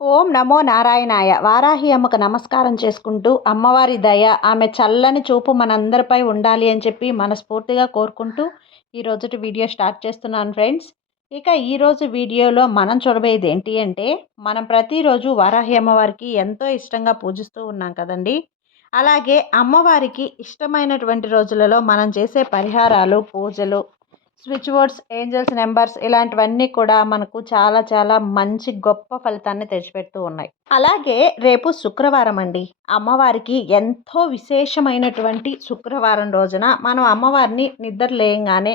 ఓం నమో నారాయణాయ. వారాహి అమ్మకు నమస్కారం చేసుకుంటూ అమ్మవారి దయ ఆమె చల్లని చూపు మనందరిపై ఉండాలి అని చెప్పి మనస్ఫూర్తిగా కోరుకుంటూ ఈ రోజుటి వీడియో స్టార్ట్ చేస్తున్నాను ఫ్రెండ్స్. ఇక ఈరోజు వీడియోలో మనం చూడబోయేది ఏంటి అంటే మనం ప్రతిరోజు వారాహి అమ్మవారికి ఎంతో ఇష్టంగా పూజిస్తూ ఉన్నాం కదండి. అలాగే అమ్మవారికి ఇష్టమైనటువంటి రోజులలో మనం చేసే పరిహారాలు పూజలు స్విచ్ బోర్డ్స్ ఏంజల్స్ నెంబర్స్ ఇలాంటివన్నీ కూడా మనకు చాలా చాలా మంచి గొప్ప ఫలితాన్ని తెచ్చిపెడుతూ ఉన్నాయి. అలాగే రేపు శుక్రవారం అండి. అమ్మవారికి ఎంతో విశేషమైనటువంటి శుక్రవారం రోజున మనం అమ్మవారిని నిద్ర లేయంగానే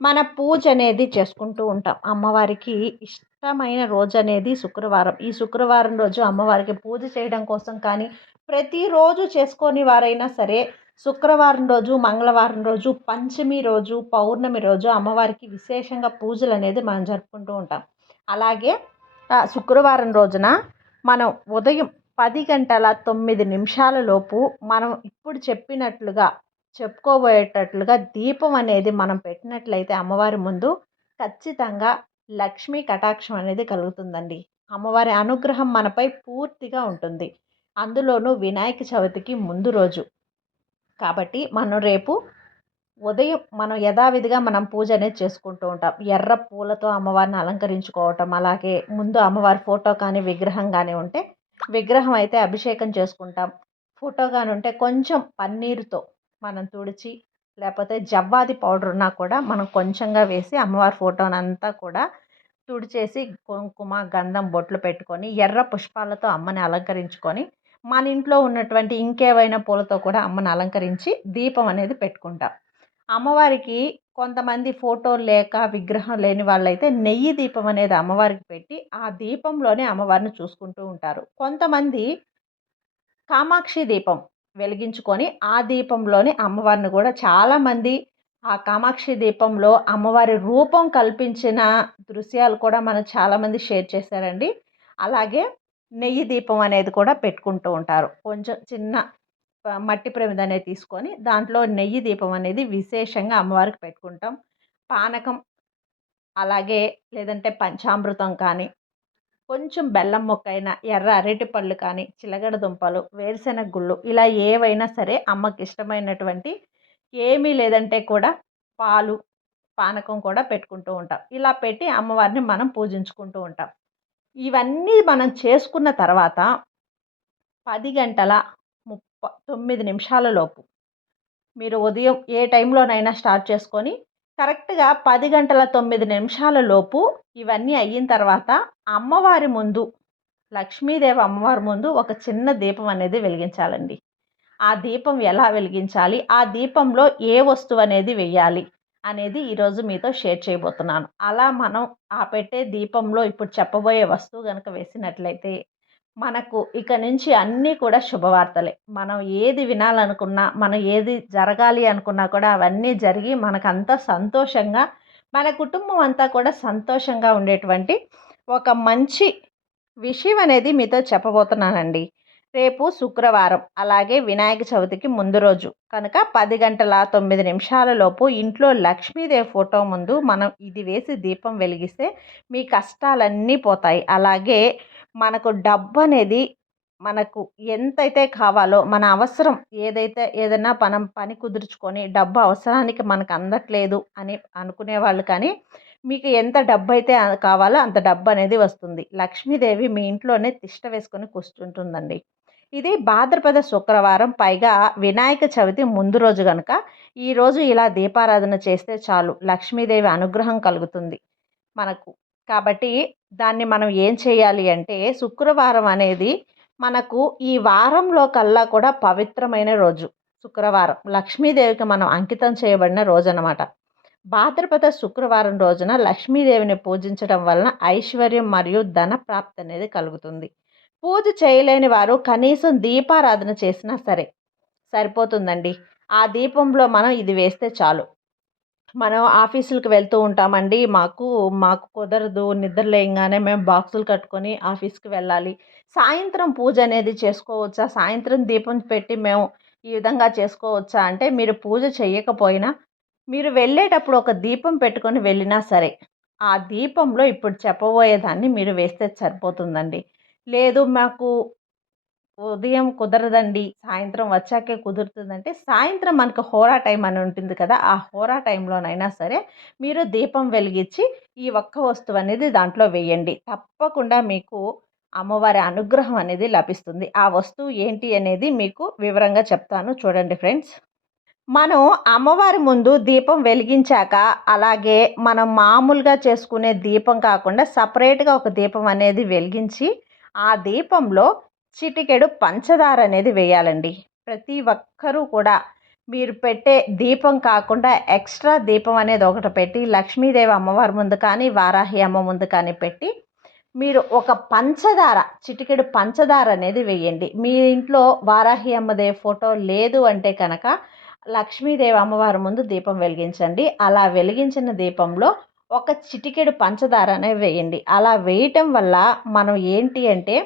మన పూజ అనేది చేసుకుంటూ ఉంటాం. అమ్మవారికి ఇష్టమైన రోజు అనేది శుక్రవారం. ఈ శుక్రవారం రోజు అమ్మవారికి పూజ చేయడం కోసం కానీ ప్రతిరోజు చేసుకొని వారైనా సరే శుక్రవారం రోజు మంగళవారం రోజు పంచమి రోజు పౌర్ణమి రోజు అమ్మవారికి విశేషంగా పూజలు అనేది మనం జరుపుకుంటూ ఉంటాం. అలాగే శుక్రవారం రోజున మనం ఉదయం పది గంటల తొమ్మిది నిమిషాల లోపు మనం ఇప్పుడు చెప్పినట్లుగా చెప్పుకోబోయేటట్లుగా దీపం అనేది మనం పెట్టినట్లయితే అమ్మవారి ముందు ఖచ్చితంగా లక్ష్మీ కటాక్షం అనేది కలుగుతుందండి. అమ్మవారి అనుగ్రహం మనపై పూర్తిగా ఉంటుంది. అందులోనూ వినాయక చవితికి ముందు రోజు కాబట్టి మనం రేపు ఉదయం మనం యథావిధిగా మనం పూజ అనేది చేసుకుంటూ ఉంటాం. ఎర్ర పూలతో అమ్మవారిని అలంకరించుకోవటం అలాగే ముందు అమ్మవారి ఫోటో కానీ విగ్రహం కానీ ఉంటే విగ్రహం అయితే అభిషేకం చేసుకుంటాం. ఫోటో కానీ ఉంటే కొంచెం పన్నీరుతో మనం తుడిచి లేకపోతే జవ్వాది పౌడర్ ఉన్నా కూడా మనం కొంచెంగా వేసి అమ్మవారి ఫోటోని అంతా కూడా తుడిచేసి కుంకుమ గంధం బొట్లు పెట్టుకొని ఎర్ర పుష్పాలతో అమ్మని అలంకరించుకొని మన ఇంట్లో ఉన్నటువంటి ఇంకేవైనా పూలతో కూడా అమ్మను అలంకరించి దీపం అనేది పెట్టుకుంటాం. అమ్మవారికి కొంతమంది ఫోటో లేక విగ్రహం లేని వాళ్ళైతే నెయ్యి దీపం అనేది అమ్మవారికి పెట్టి ఆ దీపంలోనే అమ్మవారిని చూసుకుంటూ ఉంటారు. కొంతమంది కామాక్షి దీపం వెలిగించుకొని ఆ దీపంలోనే అమ్మవారిని కూడా చాలామంది ఆ కామాక్షి దీపంలో అమ్మవారి రూపం కల్పించిన దృశ్యాలు కూడా మనం చాలామంది షేర్ చేశారండి. అలాగే నెయ్యి దీపం అనేది కూడా పెట్టుకుంటూ ఉంటారు. కొంచెం చిన్న మట్టి ప్రమిద అనేది తీసుకొని దాంట్లో నెయ్యి దీపం అనేది విశేషంగా అమ్మవారికి పెట్టుకుంటాం. పానకం అలాగే లేదంటే పంచామృతం కానీ కొంచెం బెల్లం మొక్కైన ఎర్ర అరటిపళ్ళు కానీ చిలగడ దుంపలు వేరుశెనగ గుళ్ళు ఇలా ఏవైనా సరే అమ్మకి ఇష్టమైనటువంటి ఏమీ లేదంటే కూడా పాలు పానకం కూడా పెట్టుకుంటూ ఉంటాం. ఇలా పెట్టి అమ్మవారిని మనం పూజించుకుంటూ ఉంటాం. ఇవన్నీ మనం చేసుకున్న తర్వాత పది గంటల ముప్ప తొమ్మిది నిమిషాల లోపు మీరు ఉదయం ఏ టైంలోనైనా స్టార్ట్ చేసుకొని కరెక్ట్గా పది గంటల తొమ్మిది నిమిషాల లోపు ఇవన్నీ అయిన తర్వాత అమ్మవారి ముందు లక్ష్మీదేవి అమ్మవారి ముందు ఒక చిన్న దీపం అనేది వెలిగించాలండి. ఆ దీపం ఎలా వెలిగించాలి? ఆ దీపంలో ఏ వస్తువు అనేది వెయ్యాలి? అనేది ఈరోజు మీతో షేర్ చేయబోతున్నాను. అలా మనం ఆ పెట్టే దీపంలో ఇప్పుడు చెప్పబోయే వస్తువు కనుక వేసినట్లయితే మనకు ఇక నుంచి అన్నీ కూడా శుభవార్తలే. మనం ఏది వినాలనుకున్నా మనం ఏది జరగాలి అనుకున్నా కూడా అవన్నీ జరిగి మనకంతా సంతోషంగా మన కుటుంబం అంతా కూడా సంతోషంగా ఉండేటువంటి ఒక మంచి విషయం అనేది మీతో చెప్పబోతున్నానండి. రేపు శుక్రవారం అలాగే వినాయక చవితికి ముందు రోజు. కనుక పది గంటల తొమ్మిది నిమిషాల లోపు ఇంట్లో లక్ష్మీదేవి ఫోటో ముందు మనం ఇది వేసి దీపం వెలిగిస్తే మీ కష్టాలన్నీ పోతాయి. అలాగే మనకు డబ్బు అనేది మనకు ఎంతైతే కావాలో మన అవసరం ఏదైతే ఏదైనా మనం పని కుదుర్చుకొని డబ్బు అవసరానికి మనకు అందట్లేదు అని అనుకునే వాళ్ళు కానీ మీకు ఎంత డబ్బు అయితే కావాలో అంత డబ్బు అనేది వస్తుంది. లక్ష్మీదేవి మీ ఇంట్లోనే తిష్ట వేసుకొని కూర్చుంటుందండి. ఇది భాద్రపద శుక్రవారం. పైగా వినాయక చవితి ముందు రోజు కనుక ఈరోజు ఇలా దీపారాధన చేస్తే చాలు. లక్ష్మీదేవి అనుగ్రహం కలుగుతుంది మనకు. కాబట్టి దాన్ని మనం ఏం చేయాలి అంటే శుక్రవారం అనేది మనకు ఈ వారంలో కల్లా కూడా పవిత్రమైన రోజు శుక్రవారం. లక్ష్మీదేవికి మనం అంకితం చేయబడిన రోజు అనమాట భాద్రపద శుక్రవారం రోజున లక్ష్మీదేవిని పూజించడం వలన ఐశ్వర్యం మరియు ధన ప్రాప్తి అనేది కలుగుతుంది. పూజ చేయలేని వారు కనీసం దీపారాధన చేసినా సరే సరిపోతుందండి. ఆ దీపంలో మనం ఇది వేస్తే చాలు. మనం ఆఫీసులకు వెళ్తూ ఉంటామండి. మాకు మాకు కుదరదు. నిద్ర లేయంగానే మేము బాక్సులు కట్టుకొని ఆఫీస్కి వెళ్ళాలి. సాయంత్రం పూజ అనేది చేసుకోవచ్చా? సాయంత్రం దీపం పెట్టి మేము ఈ విధంగా చేసుకోవచ్చా? అంటే మీరు పూజ చేయకపోయినా మీరు వెళ్ళేటప్పుడు ఒక దీపం పెట్టుకొని వెళ్ళినా సరే ఆ దీపంలో ఇప్పుడు చెప్పబోయేదాన్ని మీరు వేస్తే సరిపోతుందండి. లేదు మాకు ఉదయం కుదరదండి సాయంత్రం వచ్చాకే కుదురుతుందంటే సాయంత్రం మనకు హోరా టైం అని ఉంటుంది కదా ఆ హోరా టైంలోనైనా సరే మీరు దీపం వెలిగించి ఈ ఒక్క వస్తువు అనేది దాంట్లో వేయండి. తప్పకుండా మీకు అమ్మవారి అనుగ్రహం అనేది లభిస్తుంది. ఆ వస్తువు ఏంటి అనేది మీకు వివరంగా చెప్తాను చూడండి ఫ్రెండ్స్. మనం అమ్మవారి ముందు దీపం వెలిగించాక అలాగే మనం మామూలుగా చేసుకునే దీపం కాకుండా సపరేట్గా ఒక దీపం అనేది వెలిగించి ఆ దీపంలో చిటికెడు పంచదార అనేది వేయాలండి. ప్రతి ఒక్కరూ కూడా మీరు పెట్టే దీపం కాకుండా ఎక్స్ట్రా దీపం అనేది ఒకటి పెట్టి లక్ష్మీదేవి అమ్మవారి ముందు కానీ వారాహి అమ్మ ముందు కానీ పెట్టి మీరు ఒక పంచదార చిటికెడు పంచదార అనేది వేయండి. మీ ఇంట్లో వారాహి అమ్మదేవి ఫోటో లేదు అంటే కనుక లక్ష్మీదేవి అమ్మవారి ముందు దీపం వెలిగించండి. అలా వెలిగించిన దీపంలో ఒక చిటికెడు పంచదార అనేది వేయండి. అలా వేయటం వల్ల మనం ఏంటి అంటే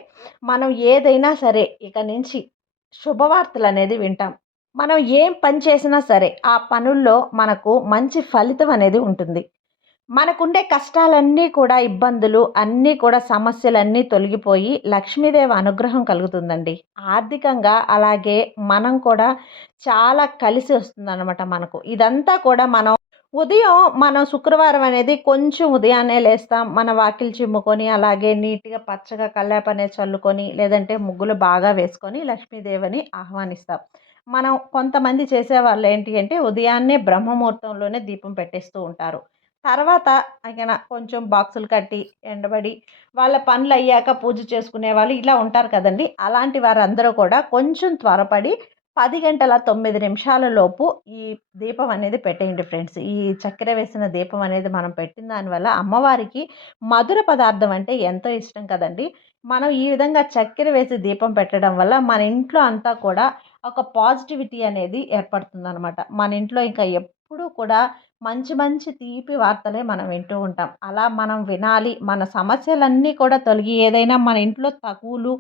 మనం ఏదైనా సరే ఇక నుంచి శుభవార్తలు అనేది వింటాం. మనం ఏం పని చేసినా సరే ఆ పనుల్లో మనకు మంచి ఫలితం అనేది ఉంటుంది. మనకుండే కష్టాలన్నీ కూడా ఇబ్బందులు అన్నీ కూడా సమస్యలన్నీ తొలగిపోయి లక్ష్మీదేవి అనుగ్రహం కలుగుతుందండి. ఆర్థికంగా అలాగే మనం కూడా చాలా కలిసి వస్తుందన్నమాట మనకు. ఇదంతా కూడా మనం ఉదయం మనం శుక్రవారం అనేది కొంచెం ఉదయాన్నే లేస్తాం. మన వాకిలి చిమ్ముకొని అలాగే నీట్గా పచ్చగా కల్లాప అనేది చల్లుకొని లేదంటే ముగ్గులు బాగా వేసుకొని లక్ష్మీదేవిని ఆహ్వానిస్తాం. మనం కొంతమంది చేసేవాళ్ళు ఏంటి అంటే ఉదయాన్నే బ్రహ్మముహూర్తంలోనే దీపం పెట్టేస్తూ ఉంటారు. తర్వాత ఆయన కొంచెం బాక్సులు కట్టి ఎండబడి వాళ్ళ పనులు అయ్యాక పూజ చేసుకునే వాళ్ళు ఇలా ఉంటారు కదండి. అలాంటి వారందరూ కూడా కొంచెం త్వరపడి పది గంటల తొమ్మిది నిమిషాల లోపు ఈ దీపం అనేది పెట్టేయండి ఫ్రెండ్స్. ఈ చక్కెర వేసిన దీపం అనేది మనం పెట్టిన దానివల్ల అమ్మవారికి మధుర పదార్థం అంటే ఎంతో ఇష్టం కదండి. మనం ఈ విధంగా చక్కెర వేసి దీపం పెట్టడం వల్ల మన ఇంట్లో అంతా కూడా ఒక పాజిటివిటీ అనేది ఏర్పడుతుందనమాట మన ఇంట్లో ఇంకా ఎప్పుడూ కూడా మంచి మంచి తీపి వార్తలే మనం వింటూ ఉంటాం. అలా మనం వినాలి. మన సమస్యలన్నీ కూడా తొలగి ఏదైనా మన ఇంట్లో తగువులు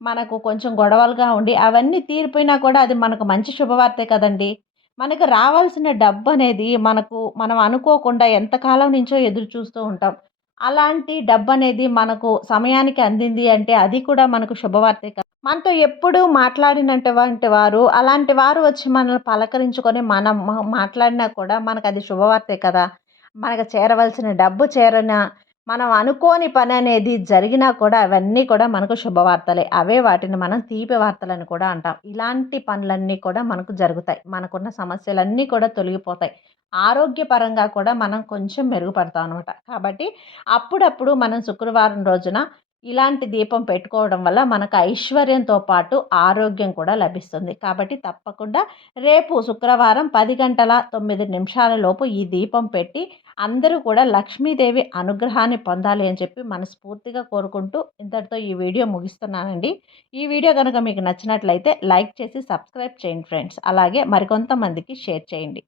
మనకు కొంచెం గొడవలుగా ఉండి అవన్నీ తీరిపోయినా కూడా అది మనకు మంచి శుభవార్తే కదండి. మనకు రావాల్సిన డబ్బు అనేది మనకు మనం అనుకోకుండా ఎంతకాలం నుంచో ఎదురు చూస్తూ ఉంటాం. అలాంటి డబ్బు అనేది మనకు సమయానికి అందింది అంటే అది కూడా మనకు శుభవార్తే కదా మనతో ఎప్పుడూ మాట్లాడినటువంటి వారు అలాంటి వారు వచ్చి మనల్ని పలకరించుకొని మనం మాట్లాడినా కూడా మనకు అది శుభవార్తే కదా. మనకు చేరవలసిన డబ్బు చేరిన మనం అనుకోని పని అనేది జరిగినా కూడా అవన్నీ కూడా మనకు శుభవార్తలే. అవే వాటిని మనం తీపి వార్తలని కూడా అంటాం. ఇలాంటి పనులన్నీ కూడా మనకు జరుగుతాయి. మనకున్న సమస్యలన్నీ కూడా తొలగిపోతాయి. ఆరోగ్యపరంగా కూడా మనం కొంచెం మెరుగుపడతాం అనమాట కాబట్టి అప్పుడప్పుడు మనం శుక్రవారం రోజున ఇలాంటి దీపం పెట్టుకోవడం వల్ల మనకు ఐశ్వర్యంతో పాటు ఆరోగ్యం కూడా లభిస్తుంది. కాబట్టి తప్పకుండా రేపు శుక్రవారం పది గంటల తొమ్మిది నిమిషాల లోపు ఈ దీపం పెట్టి అందరూ కూడా లక్ష్మీదేవి అనుగ్రహాన్ని పొందాలి అని చెప్పి మనస్ఫూర్తిగా కోరుకుంటూ ఇంతటితో ఈ వీడియో ముగిస్తున్నానండి. ఈ వీడియో కనుక మీకు నచ్చినట్లయితే లైక్ చేసి సబ్స్క్రైబ్ చేయండి ఫ్రెండ్స్. అలాగే మరికొంతమందికి షేర్ చేయండి.